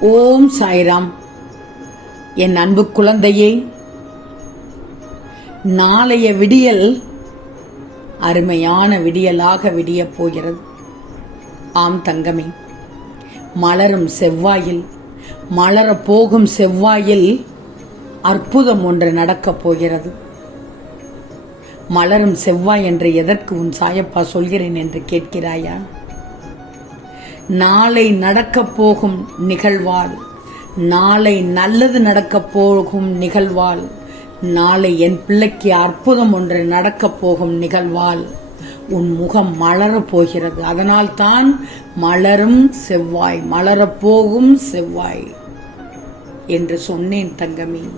ஓம் சாய்ராம். என் அன்பு குழந்தையே நாளைய விடியல் அருமையான விடியலாக விடியப் போகிறது. ஆம் தங்கமே மலரும் செவ்வாயில் மலரப் போகும் செவ்வாயில் அற்புதம் ஒன்று நடக்கப் போகிறது. மலரும் செவ்வாய் என்று எதற்கு உன் சாயப்பா சொல்கிறேன் என்று கேட்கிறாயா? நாளை நடக்கப் போகும் நிகழ்வால் நாளை நல்லது நடக்கப் போகும் நிகழ்வால் நாளை என் பிள்ளைக்கு அற்புதம் ஒன்று நடக்கப் போகும் நிகழ்வால் உன் முகம் மலரப் போகிறது. அதனால் தான் மலரும் செவ்வாய் மலரப் போகும் செவ்வாய் என்று சொன்னேன் தங்கமி.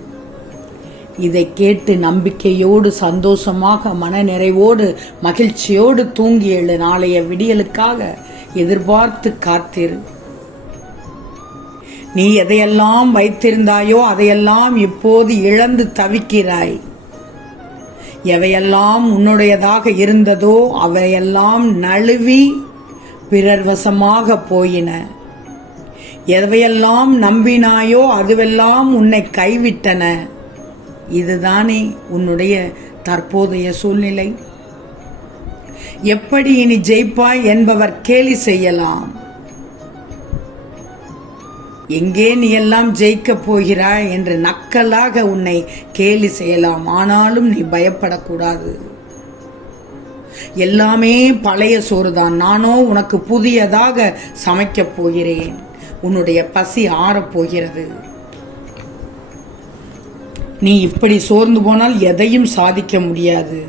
இதை கேட்டு நம்பிக்கையோடு சந்தோஷமாக மனநிறைவோடு மகிழ்ச்சியோடு தூங்கி எழு. நாளைய விடியலுக்காக எதிர்பார்த்து காத்திரு. நீ எதையெல்லாம் வைத்திருந்தாயோ அதையெல்லாம் இப்போது இழந்து தவிக்கிறாய். எவையெல்லாம் உன்னுடையதாக இருந்ததோ அவையெல்லாம் நழுவி பிறர் வசமாக போயின. எவையெல்லாம் நம்பினாயோ அதுவெல்லாம் உன்னை கைவிட்டன. இதுதானே உன்னுடைய தற்போதைய சூழ்நிலை. எப்படி இனி ஜெயிப்பாய் என்பவர் கேலி செய்யலாம். எங்கே நீ எல்லாம் ஜெயிக்கப் போகிறாய் என்று நக்கலாக உன்னை கேலி செய்யலாம். ஆனாலும் நீ பயப்படக்கூடாது. எல்லாமே பழைய சோறுதான். நானோ உனக்கு புதியதாக சமைக்கப் போகிறேன். உன்னுடைய பசி ஆறப்போகிறது நீ இப்படி சோர்ந்து போனால் எதையும் சாதிக்க முடியாது.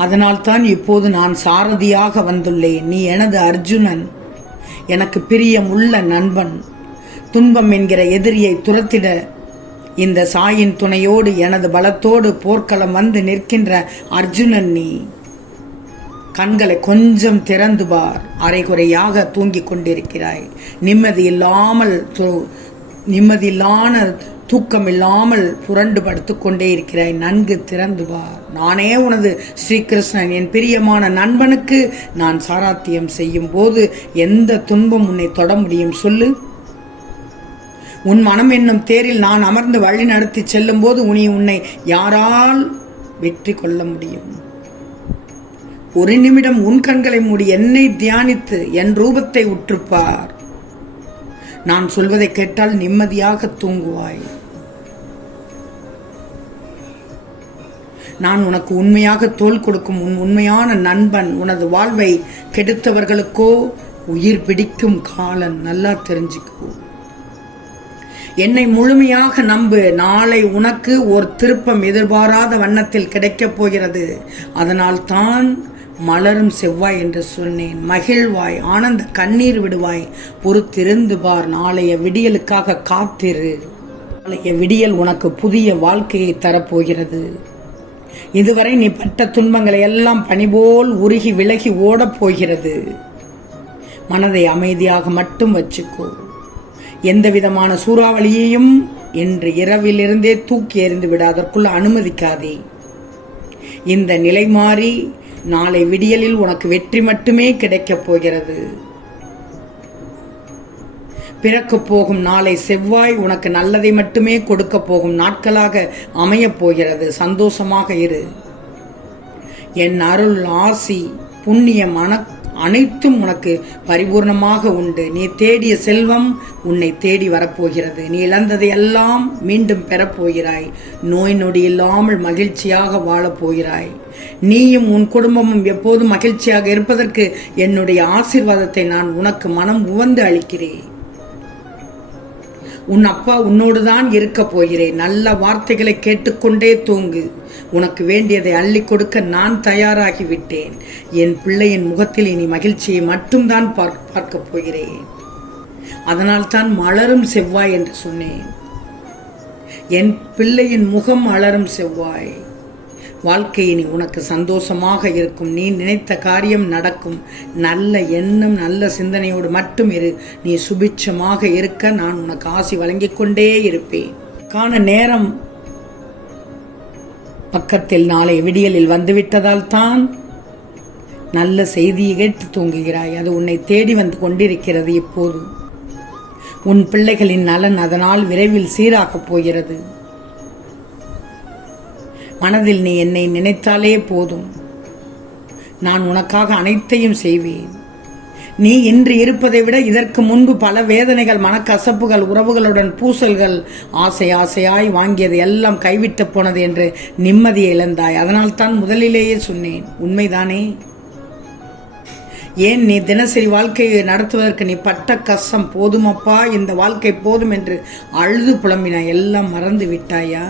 அதனால்தான் இப்போது நான் சாரதியாக வந்துள்ளேன். நீ எனது அர்ஜுனன். எனக்கு பிரியமுள்ள நண்பன். துன்பம் என்கிற எதிரியை துரத்திட இந்த சாயின் துணையோடு எனது பலத்தோடு போர்க்களம் வந்து நிற்கின்ற அர்ஜுனன் நீ. கண்களை கொஞ்சம் திறந்து பார். அரைகுறையாக தூங்கிக் கொண்டிருக்கிறாய். நிம்மதி இல்லாமல் து- நிம்மதியில்லான தூக்கம் இல்லாமல் புரண்டு படுத்துக்கொண்டே இருக்கிறாய். நன்கு திறந்து பார் நானே உனது ஸ்ரீகிருஷ்ணன். என் பிரியமான நண்பனுக்கு நான் சாராத்தியம் செய்யும் போது எந்த துன்பம் உன்னை தொட முடியும் சொல்லு. உன் மனம் என்னும் தேரில் நான் அமர்ந்து வழி நடத்தி செல்லும் போது உனி உன்னை யாரால் வெற்றி கொள்ள முடியும்? ஒரு நிமிடம் உன் கண்களை மூடி என்னை தியானித்து என் ரூபத்தை உற்றுப்பார். நான் சொல்வதை கேட்டால் நிம்மதியாக தூங்குவாய். நான் உனக்கு உண்மையாக தோள் கொடுக்கும் உன் உண்மையான நண்பன் உனது வாழ்வை கெடுத்தவர்களுக்கோ உயிர் பிடிக்கும் காலன் நல்லா தெரிஞ்சுக்கோ. என்னை முழுமையாக நம்பு. நாளை உனக்கு ஒரு திருப்பம் எதிர்பாராத வண்ணத்தில் கிடைக்கப் போகிறது. அதனால் தான் மலரும் செவ்வாய் என்று சொன்னேன். மகிழ்வாய் ஆனந்த கண்ணீர் விடுவாய். பொறுத்திருந்து பார் நாளைய விடியலுக்காக காத்திரு. நாளைய விடியல் உனக்கு புதிய வாழ்க்கையை தரப்போகிறது. இதுவரை நீ பட்ட துன்பங்களை எல்லாம் பணிபோல் உருகி விலகி ஓடப் போகிறது. மனதை அமைதியாக மட்டும் வச்சுக்கோ. எந்த விதமான சூறாவளியையும் இன்று இரவிலிருந்தே தூக்கி எறிந்து விட அதற்குள் அனுமதிக்காதே. இந்த நிலை மாறி நாளை விடியலில் உனக்கு வெற்றி மட்டுமே கிடைக்கப் போகிறது. பிறக்கப் போகும் நாளை செவ்வாய் உனக்கு நல்லதை மட்டுமே கொடுக்க போகும் நாட்களாக அமையப் போகிறது. சந்தோஷமாக இரு. என் அருள் ஆசி புண்ணிய மன அனைத்தும் உனக்கு பரிபூர்ணமாக உண்டு. நீ தேடிய செல்வம் உன்னை தேடி வரப்போகிறது. நீ இழந்ததை எல்லாம் மீண்டும் பெறப்போகிறாய் நோய் நொடி இல்லாமல் மகிழ்ச்சியாக வாழப் போகிறாய். நீயும் உன் குடும்பமும் எப்போதும் மகிழ்ச்சியாக இருப்பதற்கு என்னுடைய ஆசீர்வாதத்தை நான் உனக்கு மனம் உவந்து அளிக்கிறேன். உன் அப்பா உன்னோடு தான் இருக்க போகிறேன். நல்ல வார்த்தைகளை கேட்டுக்கொண்டே தூங்கு. உனக்கு வேண்டியதை அள்ளி கொடுக்க நான் தயாராகி விட்டேன் என் பிள்ளையின் முகத்தில் இனி மகிழ்ச்சியை மட்டும்தான் பார்க்க பார்க்கப் போகிறேன். அதனால் தான் மலரும் செவ்வாய் என்று சொன்னேன். என் பிள்ளையின் முகம் மலரும் செவ்வாய். வாழ்க்கையினி உனக்கு சந்தோஷமாக இருக்கும். நீ நினைத்த காரியம் நடக்கும். நல்ல எண்ணம் நல்ல சிந்தனையோடு மட்டும் இரு. நீ சுபிட்சமாக இருக்க நான் உனக்கு ஆசி வழங்கிக் கொண்டே இருப்பேன். காண நேரம் பக்கத்தில் நாளை விடியலில் வந்துவிட்டதால் தான் நல்ல செய்தியை கேட்டு தூங்குகிறாய். அது உன்னை தேடி வந்து கொண்டிருக்கிறது இப்போது. உன் பிள்ளைகளின் நலன் அதனால் விரைவில் சீராகப் போகிறது. மனதில் நீ என்னை நினைத்தாலே போதும். நான் உனக்காக அனைத்தையும் செய்வேன். நீ இன்று இருப்பதை விட இதற்கு முன்பு பல வேதனைகள் மனக்கசப்புகள் உறவுகளுடன் பூசல்கள் ஆசை ஆசையாய் வாங்கியது எல்லாம் கைவிட்டு போனது என்று நிம்மதியை இழந்தாய். அதனால் தான் முதலிலேயே சொன்னேன் உண்மைதானே? ஏன் நீ தினசரி வாழ்க்கையை நடத்துவதற்கு நீ பட்ட கஷ்டம் போதுமப்பா? இந்த வாழ்க்கை போதும் என்று அழுது புலம்பினாய். எல்லாம் மறந்து விட்டாயா?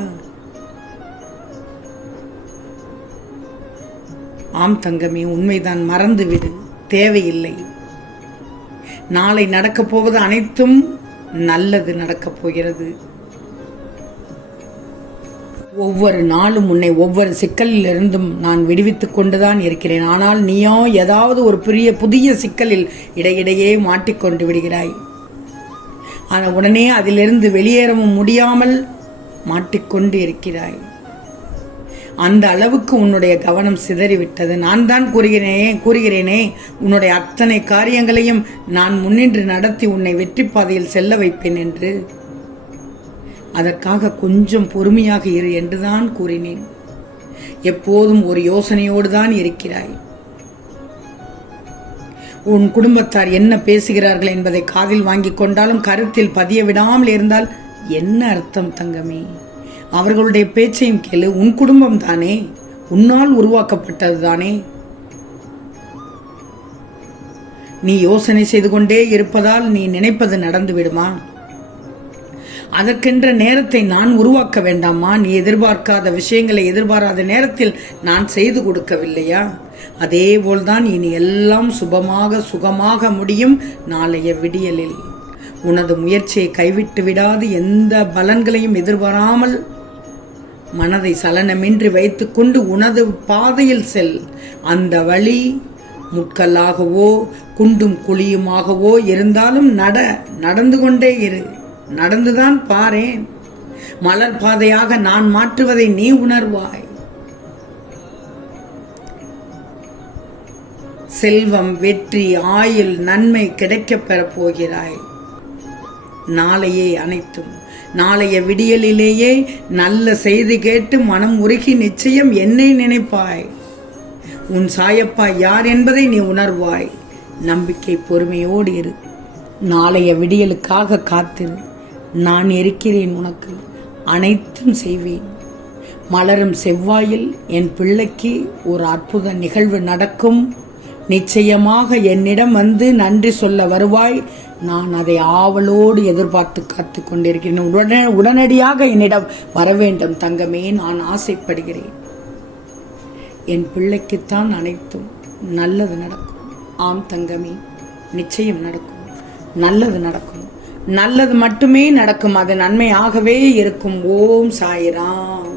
ஆம் தங்கமே உண்மைதான் மறந்துவிடு. தேவையில்லை. நாளை நடக்கப் போவது அனைத்தும் நல்லது நடக்கப் போகிறது. ஒவ்வொரு நாளும் உன்னை ஒவ்வொரு சிக்கலிலிருந்தும் நான் விடுவித்துக் கொண்டுதான் இருக்கிறேன். ஆனால் நீயோ ஏதாவது ஒரு பெரிய புதிய சிக்கலில் இடையிடையே மாட்டிக்கொண்டு விடுகிறாய். ஆனால் உடனே அதிலிருந்து வெளியேறவும் முடியாமல் மாட்டிக்கொண்டு இருக்கிறாய். அந்த அளவுக்கு உன்னுடைய கவனம் சிதறிவிட்டது. நான் தான் கூறுகிறேனே கூறுகிறேனே உன்னுடைய அத்தனை காரியங்களையும் நான் முன்னின்று நடத்தி உன்னை வெற்றி பாதையில் செல்ல வைப்பேன் என்று. அதற்காக கொஞ்சம் பொறுமையாக இரு என்றுதான் கூறினேன். எப்போதும் ஒரு யோசனையோடு தான் இருக்கிறாய். உன் குடும்பத்தார் என்ன பேசுகிறார்கள் என்பதை காதில் வாங்கிக் கொண்டாலும் கருத்தில் பதிய விடாமல் இருந்தால் என்ன அர்த்தம் தங்கமே? அவர்களுடைய பேச்சையும் கேளு. உன் குடும்பம் தானே. உன்னால் உருவாக்கப்பட்டது தானே. நீ யோசனை செய்து கொண்டே இருப்பதால் நீ நினைப்பது நடந்து விடுமா? அதற்கென்ற நேரத்தை நான் உருவாக்க வேண்டாமா? நீ எதிர்பார்க்காத விஷயங்களை எதிர்பாராத நேரத்தில் நான் செய்து கொடுக்கவில்லையா? அதே போல்தான் இனி எல்லாம் சுபமாக சுகமாக முடியும் நாளைய விடியலில். உனது முயற்சியை கைவிட்டு விடாது. எந்த பலன்களையும் எதிர்பாராமல் மனதை சலனமின்றி வைத்துக்கொண்டு உனது பாதையில் செல். அந்த வழி முட்கல்லாகவோ குண்டும் குழியுமாகவோ இருந்தாலும் நட நடந்து கொண்டே இரு. நடந்துதான் பாரேன். மலர் பாதையாக நான் மாற்றுவதை நீ உணர்வாய். செல்வம் வெற்றி ஆயுள் நன்மை கிடைக்கப் பெறப் போகிறாய். நாளையே அனைத்தும். நாளைய விடியலிலேயே நல்ல செய்தி கேட்டு மனம் உருகி நிச்சயம் என்னை நினைப்பாய். உன் சாயப்பா யார் என்பதை நீ உணர்வாய். நம்பிக்கை பொறுமையோடு இரு. நாளைய விடியலுக்காக காத்திரு. நான் இருக்கிறேன் உனக்கு. அனைத்தும் செய்வேன். மலரும் செவ்வாயில் என் பிள்ளைக்கு ஒரு அற்புத நிகழ்வு நடக்கும். நிச்சயமாக என்னிடம் வந்து நன்றி சொல்ல வருவாய். நான் அதை ஆவலோடு எதிர்பார்த்து காத்து கொண்டிருக்கிறேன். உடனே உடனடியாக என்னிடம் வர வேண்டும் தங்கமே நான் ஆசைப்படுகிறேன். என் பிள்ளைக்குத்தான் அனைத்தும் நல்லது நடக்கும். ஆம் தங்கமே நிச்சயம் நடக்கும். நல்லது நடக்கும். நல்லது மட்டுமே நடக்கும். அது நன்மையாகவே இருக்கும். ஓம் சாய்ராம்.